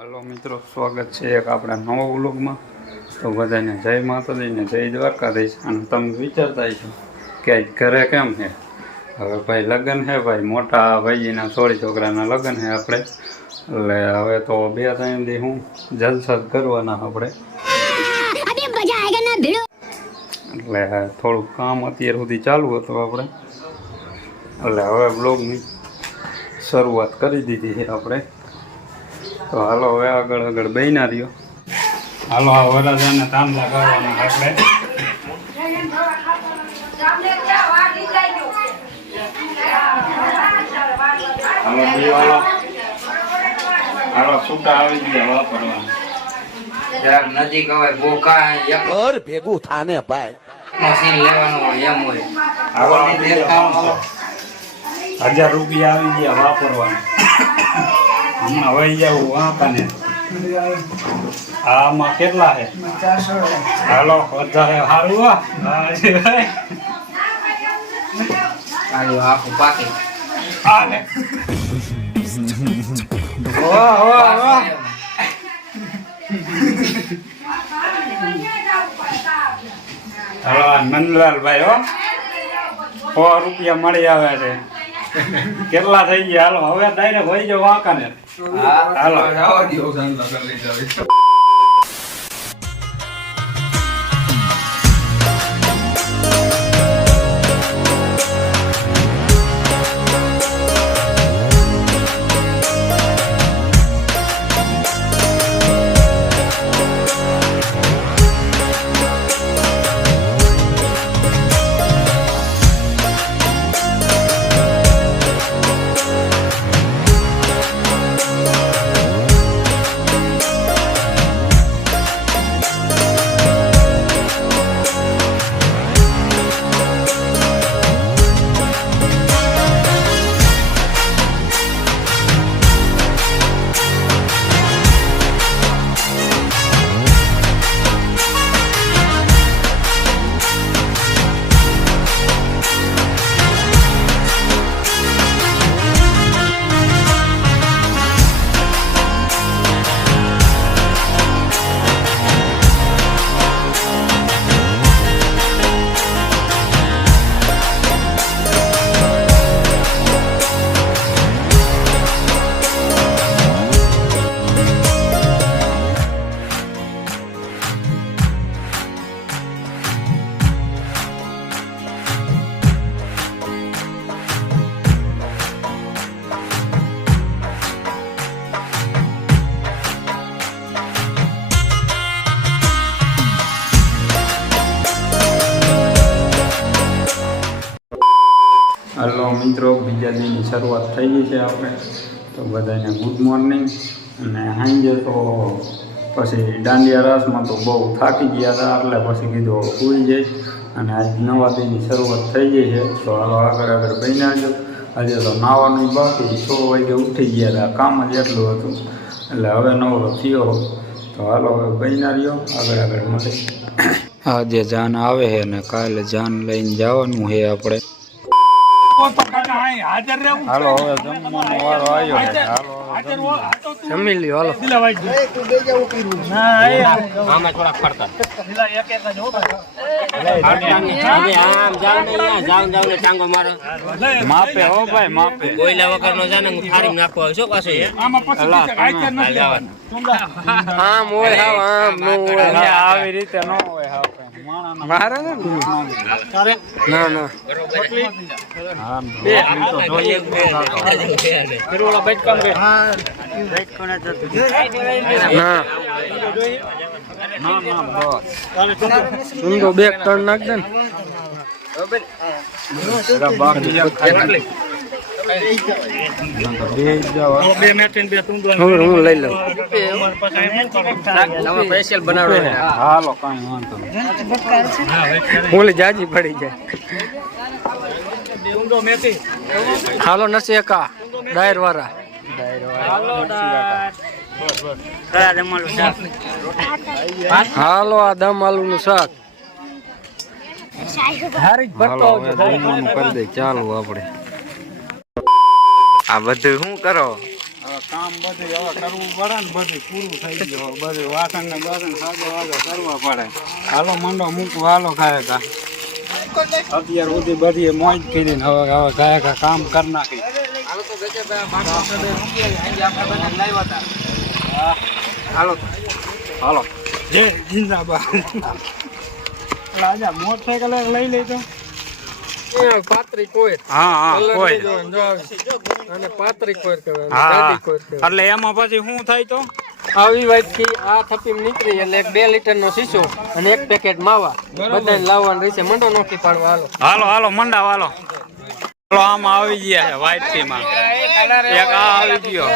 Hello મિત્રો, સ્વાગત છે એક આપણા નવા વ્લોગમાં. તો બધાને જય માતાજી ને જય દ્વારકાધીશ. અને તમે વિચારતા છો કે આજ ઘરે કેમ છે? હવે ભાઈ લગ્ન છે, ભાઈ મોટા ભાઈજીના છોડી છોકરાના લગ્ન છે આપણે. એટલે હવે તો 2-3 દી હું જલસા જ કરવાના આપણે. એટલે થોડુંક કામ અત્યાર સુધી ચાલુ હતું આપણે, એટલે હવે બ્લોગની શરૂઆત કરી દીધી છે આપણે. તો હાલો હવે આગળ બેના રહ્યો. હાલો આ વરરાજાને તાંબલા કરવાના આપણે. હાલો દીવાલો, હાલો છૂટા આવી ગયા વાપરવાના. જરાક નજીક હવે બોકા ઘર ભેગું થાને ભાઈ મશીન લેવાનું હોય એમ હોય. હાલો હાલો 1000 રૂપિયા આવી ગયા વાપરવાના. હમણાં વહી જવું વાંકાને. આમાં કેટલા છે? હાલો 1000 સારું આખું પાકે હાલે. વાહ વાહ વાહ. હાલો નંદલાલભાઈ હો, 100 રૂપિયા મળી આવે છે. કેટલા થઈ ગયા? હાલો હવે ડાયરેક્ટ વહી જાવ વાંકાને. હાલો હલો મિત્રો, બીજા દિનની શરૂઆત થઈ ગઈ છે આપણે. તો બધાને ગુડ મોર્નિંગ. અને સાંજે તો પછી દાંડિયા રાસમાં તો બહુ થાકી ગયા હતા, એટલે પછી કીધું સૂઈ જાય. અને આજ નવા દિનની શરૂઆત થઈ ગઈ છે. તો હાલો આગળ બન્યા જો. આજે તો નાવાનું બાકી, 6 વાગે ઉઠી ગયા હતા, કામ જ એટલું હતું. એટલે હવે નવરો થયો. તો હાલો હવે બન્યા રહ્યો, આગળ મળે. આજે જાન આવે છે ને કાલે જાન લઈને જવાનું છે આપણે. હાલો હવે જમવાનો વારો આવ્યો છે. હાલો જમી લ્યો. માપે હો ભાઈ, માપે. કોયલા વગર નો જાને હું થારી નાખવા શું પાછો આવી રીતે ન હોય. મારે ના બે ટન નાખ દે ને. હું લઈ લઉં. સ્પેશિયલ બનાવડો. હાલો કઈ વાંધો નહીં. ઓલી જાજી પડી જાય. હાલો નસી એકા ડાયર વાળા. હાલો આ દમ આલુ નું શાક. કરી દે ચાલુ આપણે. આ બધું શું કરો? કામ બધું હવે કરવું પડે ને બધું પૂરું થઈ ગયું બધું વાસણ ને બાસણ સાજા કરવા પડે હાલો મંડો મૂકવું હાલો ખાય કા અત્યાર સુધી બધી મોજ કરીને હવે ગાયકા કામ કરી નાખી હાલો હાલો જય જિંદાબાદ રાજા મોટરસાયકલ એક લઈ લેજો પાત્રી કોઈ હા હા કોઈ અને પાત્રી કોઈ હા એટલે એમાં પછી શું થાય તો આવી વાત થી આ થપીમ નીકળી એટલે એક 2 લીટરનો શીશો અને એક પેકેટ માવા બધાને લાવવાનું રહેશે મંડો નોખી પાડવા હાલો હાલો મંડાવ હાલો હાલો આમાં આવી ગયા છે વ્હાઈટ ટી માં એક આ આવી ગયો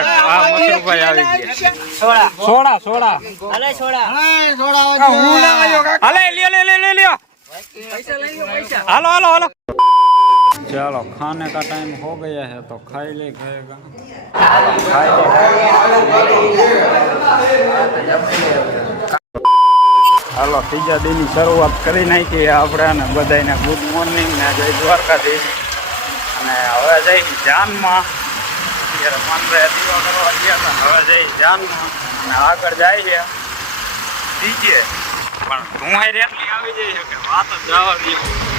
એક આ મસરૂભાઈ આવી ગયા સોડા સોડા અલે છોડા હું ના આવ્યો કાકા હાલે લ્યો લ્યો हालो हालो हालो चलो खाने का टाइम हो गया है तो खाई ले खाएगा हालो तीजा दिन की शुरुआत करी नाखी આપણે બધાને ગુડ મોર્નિંગ ને જય દ્વારકાધીશ અને હવે જઈ જાનમાં અત્યારે મંદિરે દીવા કરવા ગયા હતા હવે જઈ જાનમાં અને આગળ જાય છે ડીજે પણ ધુમાઈ એટલી આવી જાય છે કે વાત જ જવા દે